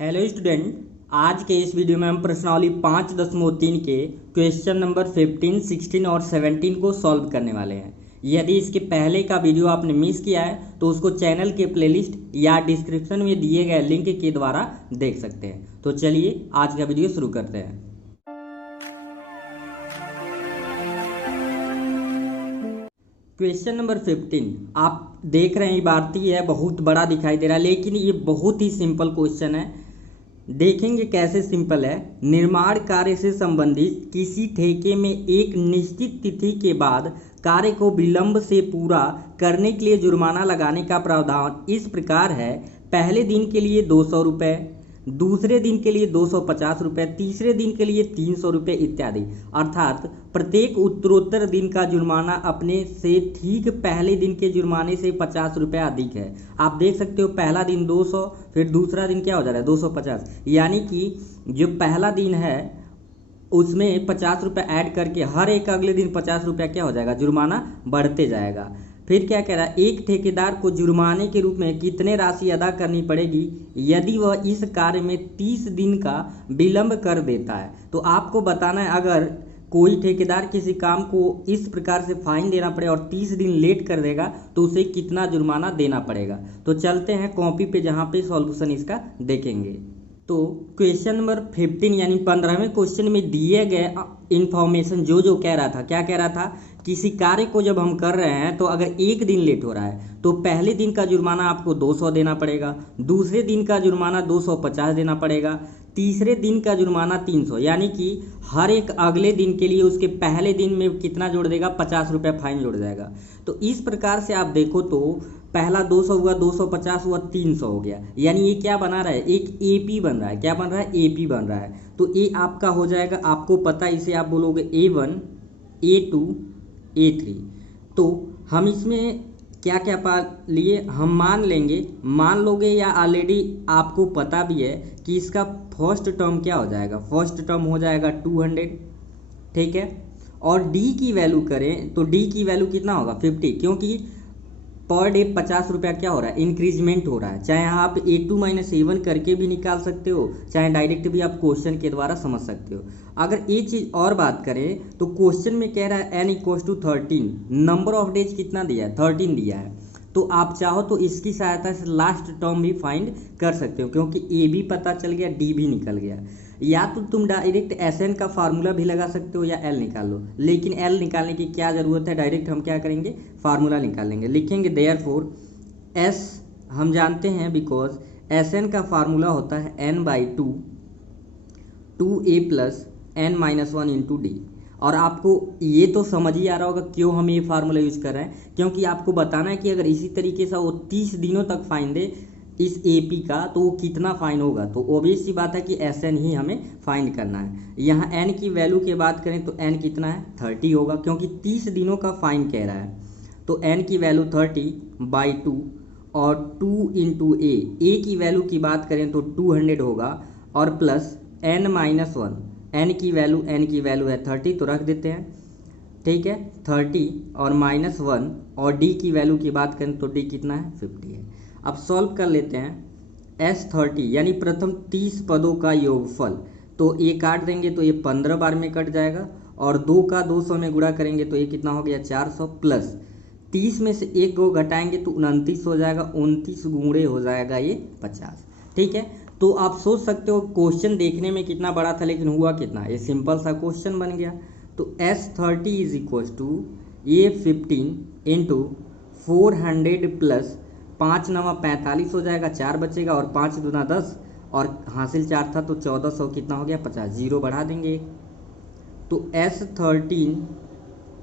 Hello student. आज के इस वीडियो में हम प्रश्नावली 5.3 के क्वेश्चन नंबर 15, 16 और 17 को सॉल्व करने वाले हैं। यदि इसके पहले का वीडियो आपने मिस किया है तो उसको चैनल के प्लेलिस्ट या डिस्क्रिप्शन में दिए गए लिंक के द्वारा देख सकते हैं। तो चलिए आज का वीडियो शुरू करते हैं। क्वेश्चन नंबर 15 आप देख रहे हैं, इबारती है, बहुत बड़ा दिखाई दे रहा है, लेकिन ये बहुत ही सिंपल क्वेश्चन है। देखेंगे कैसे सिंपल है। निर्माण कार्य से संबंधित किसी ठेके में एक निश्चित तिथि के बाद कार्य को विलंब से पूरा करने के लिए जुर्माना लगाने का प्रावधान इस प्रकार है। पहले दिन के लिए 200 रुपये, दूसरे दिन के लिए 250 रुपये, तीसरे दिन के लिए 300 रुपये इत्यादि। अर्थात प्रत्येक उत्तरोत्तर दिन का जुर्माना अपने से ठीक पहले दिन के जुर्माने से 50 रुपये अधिक है। आप देख सकते हो, पहला दिन 200, फिर दूसरा दिन क्या हो जा रहा है 250, यानी कि जो पहला दिन है उसमें 50 रुपये ऐड करके हर एक अगले दिन 50 रुपया क्या हो जाएगा, जुर्माना बढ़ते जाएगा। फिर क्या कह रहा है, एक ठेकेदार को जुर्माने के रूप में कितने राशि अदा करनी पड़ेगी यदि वह इस कार्य में 30 दिन का विलंब कर देता है। तो आपको बताना है, अगर कोई ठेकेदार किसी काम को इस प्रकार से फाइन देना पड़े और 30 दिन लेट कर देगा तो उसे कितना जुर्माना देना पड़ेगा। तो चलते हैं कॉपी पे, जहाँ पे सॉल्यूशन इसका देखेंगे। तो क्वेश्चन नंबर 15 यानी 15वें क्वेश्चन में दिए गए इंफॉर्मेशन जो कह रहा था, क्या कह रहा था, किसी कार्य को जब हम कर रहे हैं तो अगर एक दिन लेट हो रहा है तो पहले दिन का जुर्माना आपको 200 देना पड़ेगा, दूसरे दिन का जुर्माना 250 देना पड़ेगा, तीसरे दिन का जुर्माना 300, यानी कि हर एक अगले दिन के लिए उसके पहले दिन में कितना जोड़ देगा, 50 रुपये फाइन जोड़ जाएगा। तो इस प्रकार से आप देखो तो पहला 200 हुआ, 250 हुआ, 300 हो गया, यानी ये क्या बना रहा है, एक एपी बन रहा है। क्या बन रहा है, एपी बन रहा है। तो ये आपका हो जाएगा, आपको पता है, इसे आप बोलोगे A1, A2, A3। तो हम इसमें क्या क्या पा लिए, हम मान लोगे या ऑलरेडी आपको पता भी है कि इसका फर्स्ट टर्म क्या हो जाएगा, फर्स्ट टर्म हो जाएगा 200, ठीक है। और डी की वैल्यू करें तो डी की वैल्यू कितना होगा 50, क्योंकि पर डे 50 रुपया क्या हो रहा है, इंक्रीजमेंट हो रहा है। चाहे आप A2 - A1 करके भी निकाल सकते हो, चाहे डायरेक्ट भी आप क्वेश्चन के द्वारा समझ सकते हो। अगर एक चीज़ और बात करें तो क्वेश्चन में कह रहा है n = 13, नंबर ऑफ डेज कितना दिया है, 13 दिया है। तो आप चाहो तो इसकी सहायता से लास्ट टर्म भी फाइंड कर सकते हो, क्योंकि ए भी पता चल गया, डी भी निकल गया। या तो तुम डायरेक्ट SN का फार्मूला भी लगा सकते हो या L निकाल लो, लेकिन L निकालने की क्या ज़रूरत है, डायरेक्ट हम क्या करेंगे, फार्मूला निकालेंगे। लिखेंगे देयरफॉर S हम जानते हैं, बिकॉज SN का फार्मूला होता है n/2 2a + n - 1 × d। और आपको ये तो समझ ही आ रहा होगा क्यों हम ये फार्मूला यूज कर रहे हैं, क्योंकि आपको बताना है कि अगर इसी तरीके से वो 30 दिनों तक फाइन दे इस AP का तो वो कितना फाइन होगा। तो ऑब्वियस सी बात है कि SN ही हमें फाइंड करना है। यहाँ n की वैल्यू की बात करें तो n कितना है, 30 होगा, क्योंकि 30 दिनों का फाइन कह रहा है। तो n की वैल्यू 30/2 और 2 × a की वैल्यू की बात करें तो 200 होगा, और प्लस n - 1, n की वैल्यू है 30, तो रख देते हैं, ठीक है, 30 और -1, और d की वैल्यू की बात करें तो d कितना है, 50 है। अब सॉल्व कर लेते हैं। S30 यानी प्रथम 30 पदों का योगफल, तो ये काट देंगे तो ये 15 बार में कट जाएगा, और 2 का 200 में गुणा करेंगे तो ये कितना हो गया, 400, प्लस 30 में से एक को घटाएंगे तो 29 हो जाएगा, 29 गुणे हो जाएगा ये 50, ठीक है। तो आप सोच सकते हो क्वेश्चन देखने में कितना बड़ा था, लेकिन हुआ कितना, ये सिंपल सा क्वेश्चन बन गया। तो S30 = ये 15 × 400 प्लस 5 9 45 हो जाएगा, 4 बचेगा, और 5 दूना 10, और हासिल 4 था तो 1400 कितना हो गया, 50, जीरो बढ़ा देंगे। तो S30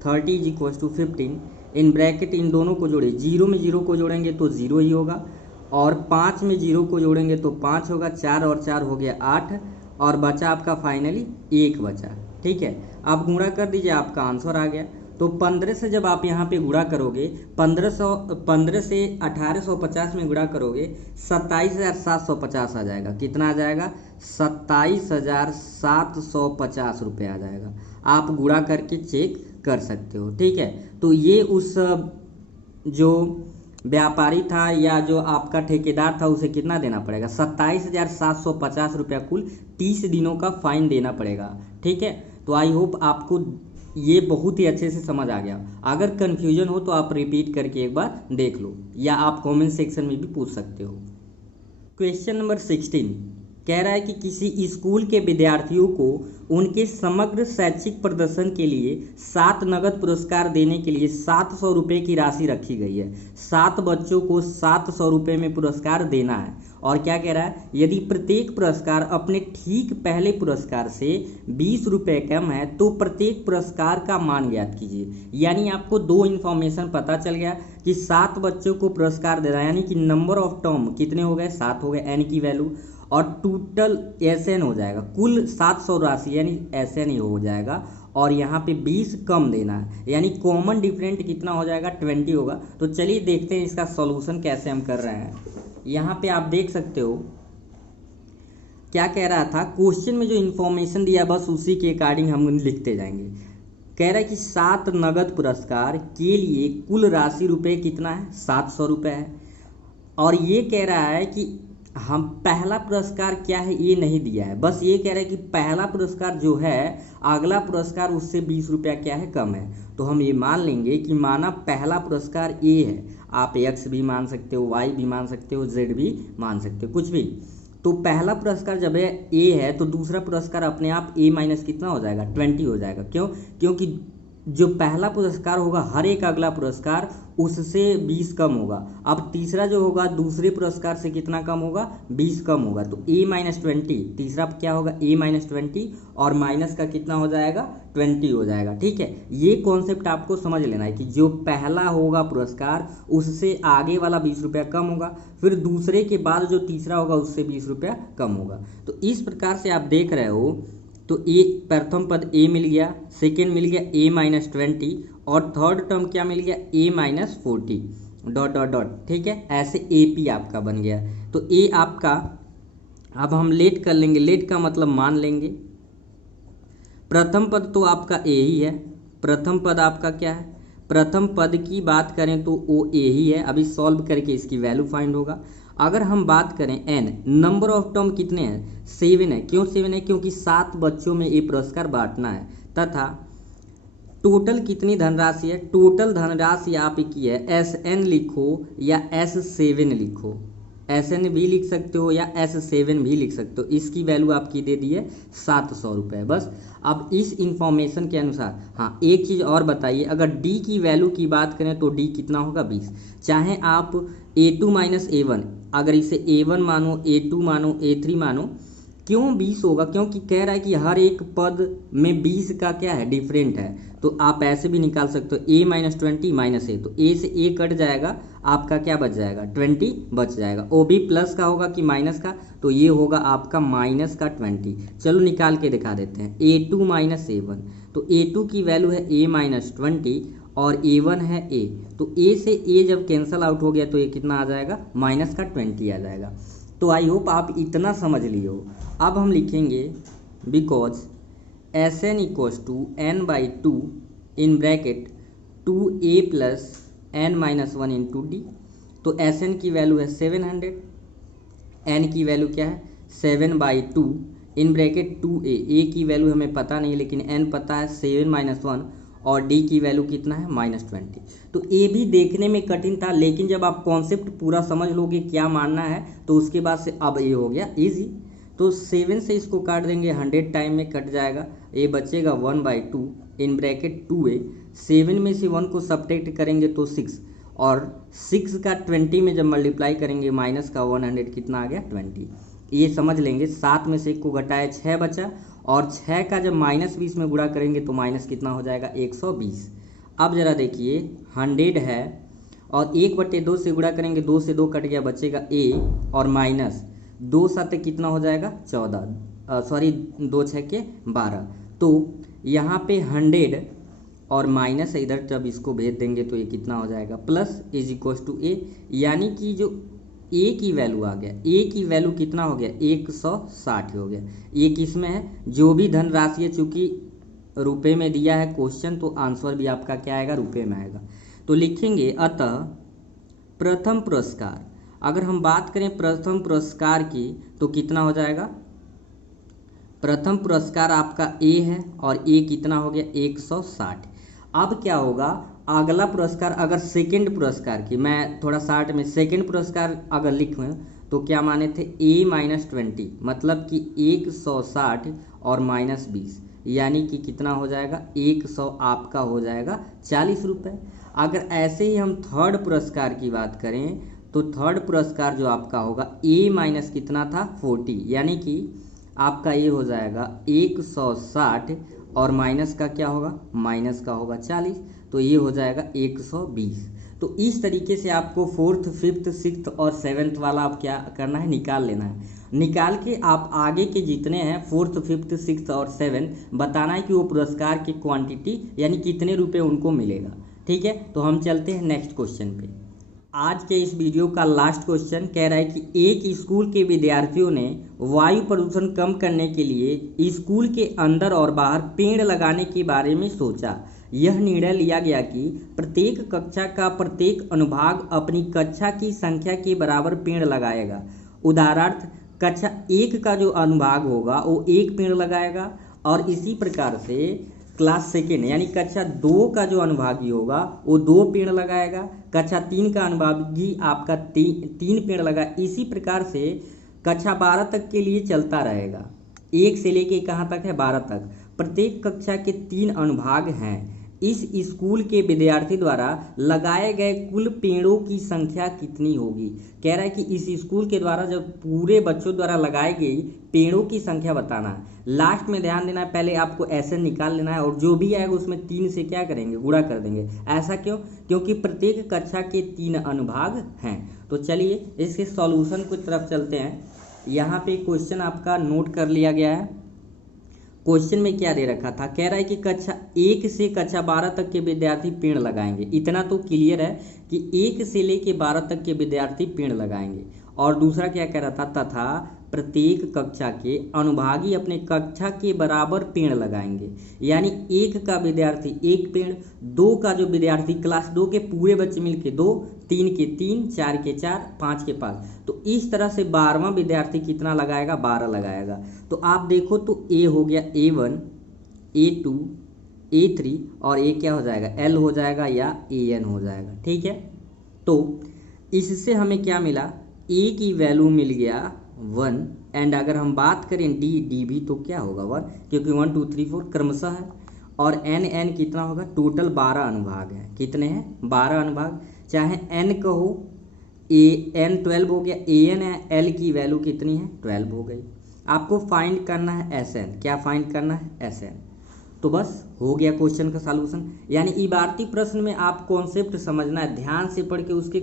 = 15 इन ब्रैकेट, इन दोनों को जोड़े, जीरो में जीरो को जोड़ेंगे तो जीरो ही होगा, और 5 में जीरो को जोड़ेंगे तो 5 होगा, 4 और 4 हो गया 8, और बचा आपका फाइनली 1 बचा, ठीक है। आप गुणा कर दीजिए, आपका आंसर आ गया। तो 15 से जब आप यहाँ पे गुणा करोगे, 15 से 1850 में गुणा करोगे, 27,750 आ जाएगा। कितना आ जाएगा, 27,750 रुपये आ जाएगा। आप गुणा करके चेक कर सकते हो, ठीक है। तो ये उस जो व्यापारी था या जो आपका ठेकेदार था उसे कितना देना पड़ेगा, 27,750 रुपया कुल 30 दिनों का फाइन देना पड़ेगा। ठीक है, तो आई होप आपको ये बहुत ही अच्छे से समझ आ गया। अगर कन्फ्यूजन हो तो आप रिपीट करके एक बार देख लो या आप कमेंट सेक्शन में भी पूछ सकते हो। क्वेश्चन नंबर 16 कह रहा है कि किसी स्कूल के विद्यार्थियों को उनके समग्र शैक्षिक प्रदर्शन के लिए 7 नगद पुरस्कार देने के लिए 700 रुपये की राशि रखी गई है। 7 बच्चों को 700 रुपये में पुरस्कार देना है और क्या कह रहा है, यदि प्रत्येक पुरस्कार अपने ठीक पहले पुरस्कार से 20 रुपये कम है तो प्रत्येक पुरस्कार का मान ज्ञात कीजिए। यानी आपको दो इन्फॉर्मेशन पता चल गया कि 7 बच्चों को पुरस्कार दे रहा है, यानी कि नंबर ऑफ टर्म कितने हो गए, 7 हो गए, एन की वैल्यू, और टोटल एसएन हो जाएगा, कुल 700 राशि यानी एसएन ही हो जाएगा, और यहाँ पे 20 कम देना है, यानी कॉमन डिफरेंट कितना हो जाएगा, 20 होगा। तो चलिए देखते हैं इसका सॉल्यूशन कैसे हम कर रहे हैं। यहाँ पे आप देख सकते हो क्या कह रहा था, क्वेश्चन में जो इन्फॉर्मेशन दिया बस उसी के अकॉर्डिंग हम लिखते जाएंगे। कह रहा है कि 7 नगद पुरस्कार के लिए कुल राशि रुपये कितना है, 700 रुपये है, और ये कह रहा है कि हम पहला पुरस्कार क्या है ये नहीं दिया है, बस ये कह रहा है कि पहला पुरस्कार जो है अगला पुरस्कार उससे 20 रुपया क्या है, कम है। तो हम ये मान लेंगे कि माना पहला पुरस्कार ए है, आप एक्स भी मान सकते हो, वाई भी मान सकते हो, जेड भी मान सकते हो, कुछ भी। तो पहला पुरस्कार जब ए है तो दूसरा पुरस्कार अपने आप ए माइनस कितना हो जाएगा, 20 हो जाएगा। क्यों, क्योंकि जो पहला पुरस्कार होगा हर एक अगला पुरस्कार उससे 20 कम होगा। अब तीसरा जो होगा दूसरे पुरस्कार से कितना कम होगा, 20 कम होगा, तो a माइनस 20, तीसरा क्या होगा a माइनस 20, और माइनस का कितना हो जाएगा, 20 हो जाएगा। ठीक है, ये कॉन्सेप्ट आपको समझ लेना है कि जो पहला होगा पुरस्कार उससे आगे वाला 20 रुपया कम होगा, फिर दूसरे के बाद जो तीसरा होगा उससे 20 रुपया कम होगा। तो इस प्रकार से आप देख रहे हो, तो ए प्रथम पद ए मिल गया, सेकेंड मिल गया ए माइनस 20, और थर्ड टर्म क्या मिल गया, ए माइनस 40 डॉट डॉट डॉट। ठीक है, ऐसे ए पी आपका बन गया। तो ए आपका, अब हम लेट कर लेंगे, लेट का मतलब मान लेंगे। प्रथम पद तो आपका ए ही है, प्रथम पद आपका क्या है, प्रथम पद की बात करें तो वो ए ही है। अभी सॉल्व करके इसकी वैल्यू फाइंड होगा। अगर हम बात करें एन, नंबर ऑफ टर्म कितने हैं, 7 है। क्यों 7 है, क्योंकि 7 बच्चों में ये पुरस्कार बांटना है। तथा टोटल कितनी धनराशि है, टोटल धनराशि आप की है SN लिखो या S7 लिखो, SN भी लिख सकते हो या S7 भी लिख सकते हो। इसकी वैल्यू आपकी दे दी है 700 रुपये बस। अब इस इंफॉर्मेशन के अनुसार हाँ एक चीज़ और बताइए, अगर D की वैल्यू की बात करें तो D कितना होगा, 20। चाहे आप A2 माइनस A1, अगर इसे A1 मानो, A2 मानो, A3 मानो, क्यों 20 होगा, क्योंकि कह रहा है कि हर एक पद में 20 का क्या है, डिफरेंट है। तो आप ऐसे भी निकाल सकते हो, a माइनस 20 माइनस ए, तो ए से ए कट जाएगा, आपका क्या बच जाएगा, 20 बच जाएगा। ओ भी प्लस का होगा कि माइनस का, तो ये होगा आपका माइनस का 20। चलो निकाल के दिखा देते हैं, A2 माइनस A1, तो A2 की वैल्यू है a माइनस 20 और A1 है a, तो a से a जब कैंसल आउट हो गया तो ये कितना आ जाएगा, माइनस का 20 आ जाएगा। तो आई होप आप इतना समझ लिए हो। अब हम लिखेंगे because Sn equals to n/2 in bracket 2a plus n minus 1 into d. तो Sn की वैल्यू है 700, n की वैल्यू क्या है 7/2 इन ब्रैकेट 2a, a की वैल्यू हमें पता नहीं लेकिन n पता है 7 माइनस 1, और d की वैल्यू कितना है माइनस 20। तो ए भी देखने में कठिन था, लेकिन जब आप कॉन्सेप्ट पूरा समझ लोगे क्या मानना है तो उसके बाद से अब ये हो गया इजी। तो 7 से इसको काट देंगे, 100 टाइम में कट जाएगा, ये बचेगा 1/2 इन ब्रैकेट 2a। 7 में से 1 को सब्ट्रैक्ट करेंगे तो 6, और 6 का 20 में जब मल्टीप्लाई करेंगे माइनस का 100 कितना आ गया 20। ये समझ लेंगे। 7 में से 1 को घटाया 6 बचा, और 6 का जब माइनस 20 में गुणा करेंगे तो माइनस कितना हो जाएगा 120। अब जरा देखिए 100 है और 1/2 से गुणा करेंगे, 2 से 2 कट गया, बचेगा a, और माइनस 2 साथ कितना हो जाएगा 14, सॉरी 2 6 के 12। तो यहाँ पे 100 और माइनस इधर जब इसको भेज देंगे तो ये कितना हो जाएगा plus is equal to a, यानी कि जो a की वैल्यू आ गया, a की वैल्यू कितना हो गया 160 हो गया। ये किस में है, जो भी धनराशि है, चूंकि रुपए में दिया है क्वेश्चन तो आंसर भी आपका क्या आएगा, रुपए में आएगा। तो लिखेंगे अतः प्रथम पुरस्कार, अगर हम बात करें प्रथम पुरस्कार की तो कितना हो जाएगा, प्रथम पुरस्कार आपका ए है और ए कितना हो गया 160। अब क्या होगा, अगला पुरस्कार अगर सेकंड पुरस्कार की, मैं थोड़ा शार्ट में सेकंड पुरस्कार अगर लिखूँ तो क्या माने थे A-20, मतलब कि 160 और -20, यानी कि कितना हो जाएगा 100 आपका हो जाएगा 40 रुपये। अगर ऐसे ही हम थर्ड पुरस्कार की बात करें तो थर्ड पुरस्कार जो आपका होगा A- कितना था 40, यानी कि आपका ये हो जाएगा 160 और माइनस का क्या होगा, माइनस का होगा 40, तो ये हो जाएगा 120। तो इस तरीके से आपको फोर्थ, फिफ्थ, सिक्स्थ और सेवेंथ वाला आप क्या करना है, निकाल लेना है। निकाल के आप आगे के जितने हैं फोर्थ, फिफ्थ, सिक्स्थ और सेवेंथ बताना है कि वो पुरस्कार की क्वांटिटी यानी कितने रुपए उनको मिलेगा। ठीक है, तो हम चलते हैं नेक्स्ट क्वेश्चन पे। आज के इस वीडियो का लास्ट क्वेश्चन कह रहा है कि एक स्कूल के विद्यार्थियों ने वायु प्रदूषण कम करने के लिए स्कूल के अंदर और बाहर पेड़ लगाने के बारे में सोचा। यह निर्णय लिया गया कि प्रत्येक कक्षा का प्रत्येक अनुभाग अपनी कक्षा की संख्या के बराबर पेड़ लगाएगा। उदाहरणार्थ, कक्षा 1 का जो अनुभाग होगा वो 1 पेड़ लगाएगा, और इसी प्रकार से क्लास सेकेंड यानी कक्षा 2 का जो अनुभागी होगा वो 2 पेड़ लगाएगा, कक्षा 3 का अनुभागी आपका 3 पेड़ लगाए। इसी प्रकार से कक्षा 12 तक के लिए चलता रहेगा, 1 से लेके कहाँ तक है 12 तक। प्रत्येक कक्षा के 3 अनुभाग हैं। इस स्कूल के विद्यार्थी द्वारा लगाए गए कुल पेड़ों की संख्या कितनी होगी। कह रहा है कि इस स्कूल के द्वारा जब पूरे बच्चों द्वारा लगाई गई पेड़ों की संख्या बताना है। लास्ट में ध्यान देना है, पहले आपको ऐसे निकाल लेना है और जो भी आएगा उसमें 3 से क्या करेंगे, गुणा कर देंगे। ऐसा क्यों, क्योंकि प्रत्येक कक्षा के 3 अनुभाग हैं। तो चलिए इसके सॉल्यूशन की तरफ चलते हैं। यहाँ पे क्वेश्चन आपका नोट कर लिया गया है। क्वेश्चन में क्या दे रखा था, कह रहा है कि कक्षा 1 से कक्षा 12 तक के विद्यार्थी पेड़ लगाएंगे। इतना तो क्लियर है कि 1 से लेके 12 तक के विद्यार्थी पेड़ लगाएंगे। और दूसरा क्या कह रहा था, तथा प्रत्येक कक्षा के अनुभागी अपने कक्षा के बराबर पेड़ लगाएंगे, यानी 1 का विद्यार्थी 1 पेड़, 2 का जो विद्यार्थी क्लास 2 के पूरे बच्चे मिलके 2, 3 के 3, 4 के 4, 5 के 5। तो इस तरह से 12वां विद्यार्थी कितना लगाएगा, 12 लगाएगा। तो आप देखो तो ए हो गया A1, A2, A3 और ए क्या हो जाएगा, L हो जाएगा या AN हो जाएगा। ठीक है, तो इससे हमें क्या मिला, ए की वैल्यू मिल गया 1, एंड अगर हम बात करें डी भी तो क्या होगा 1, क्योंकि 1 2 3 4 क्रमशः है। और एन कितना होगा, टोटल 12 अनुभाग हैं। कितने हैं, 12 अनुभाग, चाहे एन कहो, एन 12 हो गया, एन है, एल की वैल्यू कितनी है 12 हो गई। आपको फाइंड करना है एस एन, क्या फाइंड करना है एस एन। तो बस हो गया क्वेश्चन का सॉल्यूशन। यानी इबारती प्रश्न में आप कॉन्सेप्ट समझना है, ध्यान से पढ़ के उसके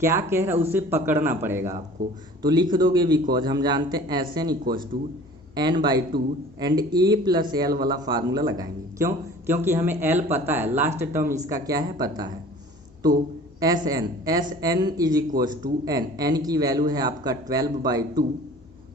क्या कह रहा है उसे पकड़ना पड़ेगा आपको। तो लिख दोगे बिकॉज हम जानते हैं S N equals to n/2 and a+l वाला फार्मूला लगाएंगे। क्यों, क्योंकि हमें l पता है, लास्ट टर्म इसका क्या है पता है। तो S N is equals to n की वैल्यू है आपका 12/2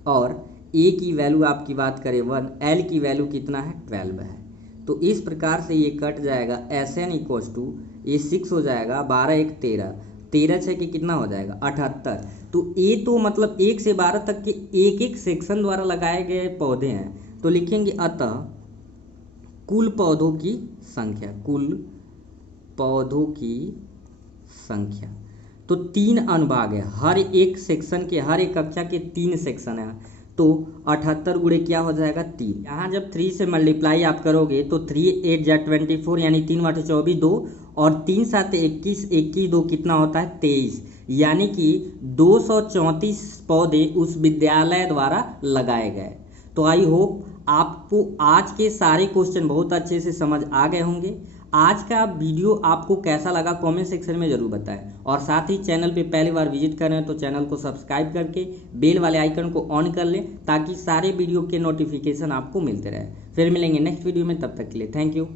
और a की वैल्यू आपकी बात करें 1, l की वैल्यू कितना है 12 है। तो इस प्रकार से ये कट जाएगा, एस एन इक्वल्स टू ये 6 हो जाएगा, 12 1 13, 13 6 के कितना हो जाएगा 78। तो ए तो मतलब 1 से 12 तक के एक एक सेक्शन द्वारा लगाए गए पौधे हैं। तो लिखेंगे अतः कुल पौधों की संख्या, कुल पौधों की संख्या। तो 3 अनुभाग है, हर एक सेक्शन के, हर एक कक्षा के 3 सेक्शन है। तो 78 गुणे क्या हो जाएगा 3। यहाँ जब 3 से मल्टीप्लाई आप करोगे तो 3 8 जा 24, यानी 3 8 24 2 और 3 7 21, 21 2 कितना होता है 23, यानी कि 234 पौधे उस विद्यालय द्वारा लगाए गए। तो आई होप आपको आज के सारे क्वेश्चन बहुत अच्छे से समझ आ गए होंगे। आज का वीडियो आपको कैसा लगा कमेंट सेक्शन में ज़रूर बताएं, और साथ ही चैनल पे पहली बार विजिट कर रहे हैं तो चैनल को सब्सक्राइब करके बेल वाले आइकन को ऑन कर लें ताकि सारे वीडियो के नोटिफिकेशन आपको मिलते रहे। फिर मिलेंगे नेक्स्ट वीडियो में, तब तक के लिए थैंक यू।